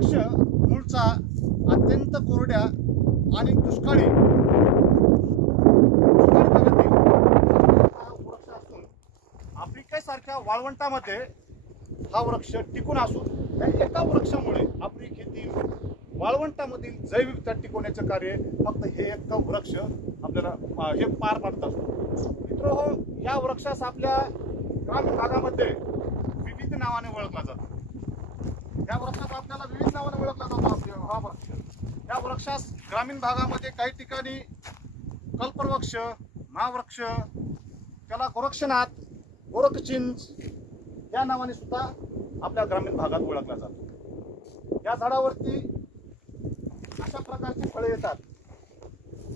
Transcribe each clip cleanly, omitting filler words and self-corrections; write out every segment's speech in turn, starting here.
वृक्ष मूळचा अत्यंत कोरड्या आणि दुष्काळी वृक्ष असून आफ्रिकेसारख्या वाळवंटामध्ये हा वृक्ष टिकून असून त्या एका वृक्षामुळे आफ्रिकेतील वाळवंटामधील जैविकता टिकवण्याचे कार्य फक्त हे एक वृक्ष आपल्याला हे पार पाडत असतो. मित्रहो, या वृक्षास आपल्या ग्रामीण भागामध्ये विविध नावाने ओळखला जातो. या वृक्षास आपल्याला विविध नावाने ओळखला जातो. हा वृक्ष, या वृक्षास ग्रामीण भागामध्ये काही ठिकाणी कल्पवृक्ष, महावृक्ष, त्याला गोरक्षनाथ, गोरखचिंच या नावाने सुद्धा आपल्या ग्रामीण भागात ओळखला जातो. या झाडावरती अशा प्रकारची फळे येतात.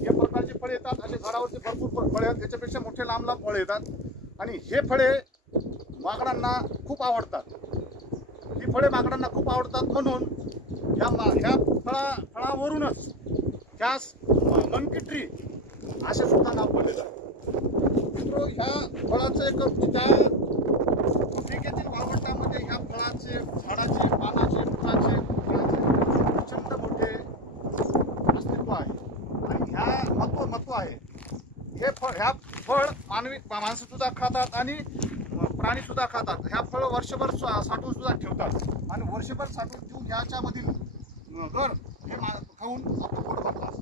या प्रकारची फळे येतात. अशा झाडावरती भरपूर फळे आहेत. त्याच्यापेक्षा मोठे लांब लांब फळे येतात आणि हे फळे माकडांना खूप आवडतात. ही फळे माकडांना खूप आवडतात म्हणून ह्या फळावरूनच त्यास मंकी ट्री असे सुद्धा नाव पडलेलं आहे. मित्रो, ह्या फळाचं एक आफ्रिकेतील वाळवंटामध्ये ह्या फळाचे, झाडाचे, पानाचे, फुलाचे प्रचंड मोठे अस्तित्व आहे आणि ह्या महत्व आहे. हे फळ माणसं सुद्धा खातात आणि प्राणी सुद्धा खातात. ह्या फळ वर्षभर साठवून सुद्धा ठेवतात आणि वर्षभर साठवून ठेवून ह्याच्यामधील गर हे खाऊन आपण पोट भरतात.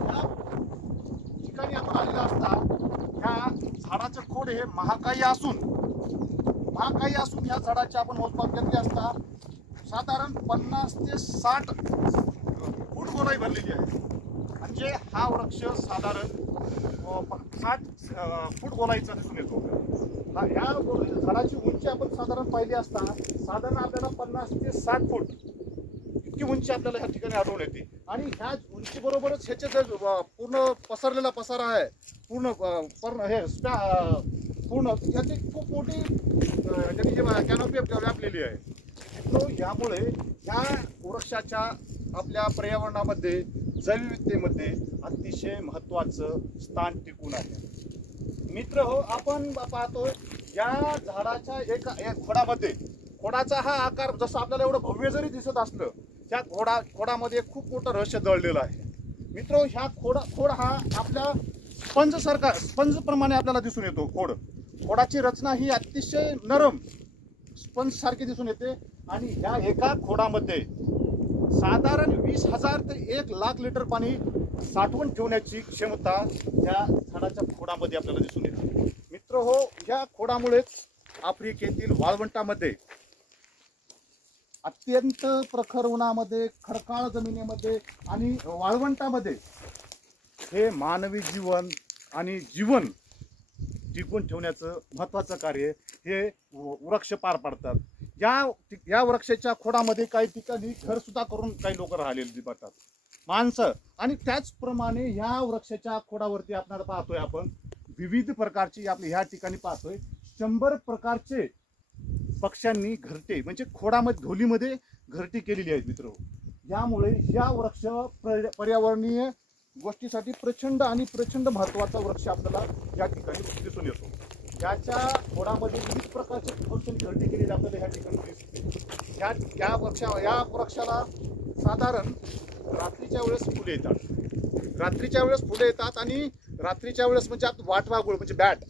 ह्या ठिकाणी आपण आलेला असता ह्या झाडाचे खोड हे महाकाई असून ह्या झाडाची आपण मोजमाप घेतली असता साधारण 50 ते 60 फूट गोलाई भरलेली आहे. म्हणजे हा वृक्ष साधारण 60 फूट गोलाईचा दिसून येतो. ह्या झाडाची उंची आपण साधारण पाहिली असता साधारण आपल्याला 50 ते 60 फूट इतकी उंची आपल्याला ह्या ठिकाणी आढळून येते. आणि ह्या उंची बरोबरच ह्याचे जे पूर्ण पसरलेला पसारा आहे, पूर्ण याची खूप मोठी त्यांनी जे कॅनोपी व्यापलेली आहे. मित्रो, यामुळे ह्या वृक्षाच्या आपल्या पर्यावरणामध्ये, जैवविविधतेमध्ये अतिशय महत्त्वाचं स्थान टिकून आहे. मित्र हो, आपण पाहतो या झाडाच्या एक खोडामध्ये, खोडाचा हा आकार जसं आपल्याला एवढं भव्य जरी दिसत असलं, त्या खोडामध्ये खूप मोठं रहस्य दडलेलं आहे. मित्रो, ह्या खोड हा आपल्या स्पंज प्रमाणे आपल्याला दिसून येतो. खोडाची रचना ही अतिशय नरम स्पंज सारखी दिसून येते आणि ह्या एका खोडामध्ये साधारण 20,000 ते 1,00,000 लिटर पाणी साठवून ठेवण्याची क्षमता या झाडाच्या खोडामध्ये आपल्याला दिसून येते. मित्र हो, ह्या खोडामुळेच आफ्रिकेतील वाळवंटामध्ये अत्यंत प्रखर उन्हामध्ये, खडकाळ जमिनीमध्ये आणि वाळवंटामध्ये हे मानवी जीवन टिकून ठेवण्याचं महत्त्वाचं कार्य हे वृक्ष पार पाडतात. या वृक्षाच्या खोडामध्ये काही ठिकाणी घर सुद्धा करून काही लोक राहिलेली दिसतात, माणसं. आणि त्याचप्रमाणे ह्या वृक्षाच्या खोडावरती आपल्याला पाहतोय आपण विविध प्रकारची ह्या ठिकाणी पाहतोय 100 प्रकारचे पक्ष्यांनी घरटे म्हणजे खोडामध्ये ढोलीमध्ये घरटी केलेली आहेत. मित्र, यामुळे ह्या वृक्ष पर्यावरणीय गोष्टीसाठी प्रचंड महत्त्वाचा वृक्ष आपल्याला या ठिकाणी दिसून येतो. याच्या खोडामध्ये विविध प्रकारचे फुलांची घरटी केलेली आपल्याला ह्या ठिकाणी दिसते. या वृक्षाला साधारण रात्रीच्या वेळेस फुले येतात. आणि रात्रीच्या वेळेस म्हणजे वाटवागुळ म्हणजे बॅट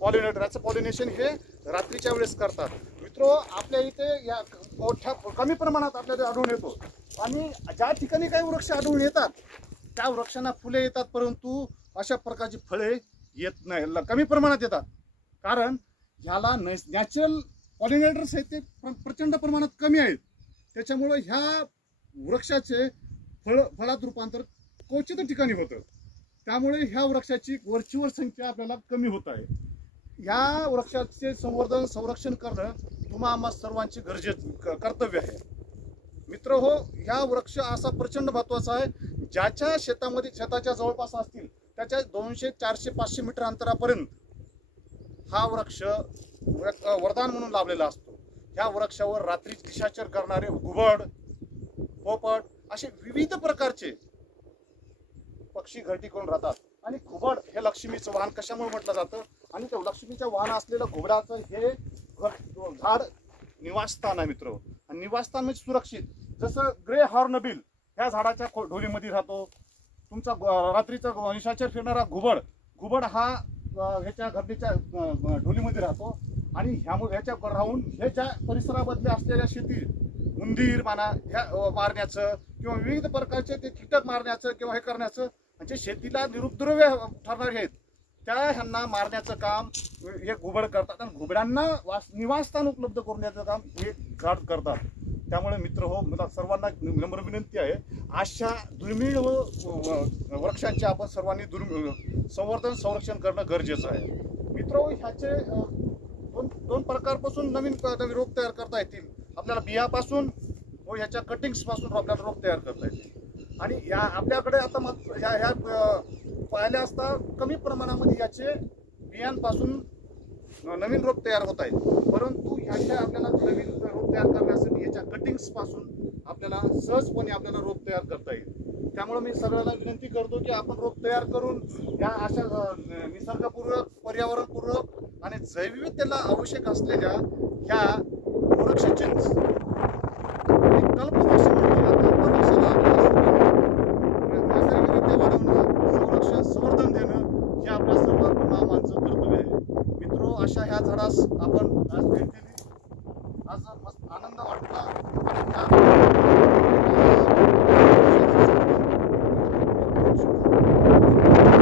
पॉलिनेटर याचं पॉलिनेशन हे रात्रीच्या वेळेस करतात. मित्रो, आपल्या इथे या मोठ्या कमी प्रमाणात आपल्याला आढळून येतो आणि ज्या ठिकाणी काही वृक्ष आढळून येतात त्या वृक्षांना फुले येतात, परंतु अशा प्रकारची फळे येत नाही, कमी प्रमाणात येतात. कारण ह्याला नॅचरल पॉलिनेटर्स आहेत ते प्रचंड प्रमाणात कमी आहेत. त्याच्यामुळे ह्या वृक्षाचे फळात रूपांतर क्वचित ठिकाणी होतं. त्यामुळे ह्या वृक्षाची वरचीवर संख्या आपल्याला कमी होत आहे. या वृक्षाचे संरक्षण करणं तुम्हा सर्वांचे कर्तव्य आहे. मित्र हो, ह्या वृक्ष असा प्रचंड महत्त्वाचा आहे. ज्याच्या शेताच्या जवळपास असतील त्याच्या 200, 400, 500 मीटर अंतरापर्यंत हा वृक्ष वरदान म्हणून लावलेला असतो. ह्या वृक्षावर रात्री निशाचर करणारे घुबड, पोपट असे विविध प्रकारचे पक्षी घरटी करून राहतात. आणि घुबड हे लक्ष्मीचं वाहन कशामुळे म्हटलं जातं, आणि त्या लक्ष्मीचं वाहन असलेलं घुबडाचं हे झाड निवासस्थान आहे. मित्र, आणि निवासस्थान म्हणजे सुरक्षित. जसं ग्रे हॉर्नबिल ह्या झाडाच्या ढोलीमध्ये राहतो. तुमचा रात्रीचा निशाचर फिरणारा घुबड हा ह्याच्या घरडीच्या ढोलीमध्ये राहतो. आणि ह्याच्या राहून ह्याच्या परिसरामधल्या असलेल्या शेती उंदीर म्हणा ह्या मारण्याचं किंवा विविध प्रकारचे ते कीटक मारण्याचं किंवा हे करण्याचं, म्हणजे शेतीला निरुपद्रव्य ठरणारे आहेत त्या ह्यांना मारण्याचं काम हे घुबड करतात. आणि घुबडांना निवासस्थान उपलब्ध करून द्यायचं काम हे झाड करतात. त्यामुळे मित्र हो, मला सर्वांना नम्र विनंती आहे, अशा दुर्मिळ वृक्षांचे आपण सर्वांनी संवर्धन संरक्षण करणं गरजेचं आहे. मित्र ह्याचे दोन प्रकारपासून नवीन रोप तयार करता येतील आपल्याला. बियापासून व ह्याच्या कटिंग्स पासून आपल्याला रोप तयार करता येतील. आणि या आपल्याकडे आता ह्या पाहिल्या असता कमी प्रमाणामध्ये याचे बियांपासून नवीन रोप तयार होत आहेत. परंतु ह्याच्या आपल्याला नवीन रोप तयार करण्यासाठी याच्या कटिंग्स पासून आपल्याला सहजपणे आपल्याला रोप तयार करता येईल. त्यामुळे मी सगळ्यांना विनंती करतो की आपण रोप तयार करून या अशा निसर्गपूर्वक, पर्यावरणपूर्वक आणि जैवविविधतेला आवश्यक असलेल्या ह्या वृक्षाची नैसर्गिकरित्या वाढवणं, संवर्धन देणं हे आपल्या सर्व मानवाचं कर्तव्य आहे. मित्रो, अशा ह्या झाडास आपण आज भेट दिली.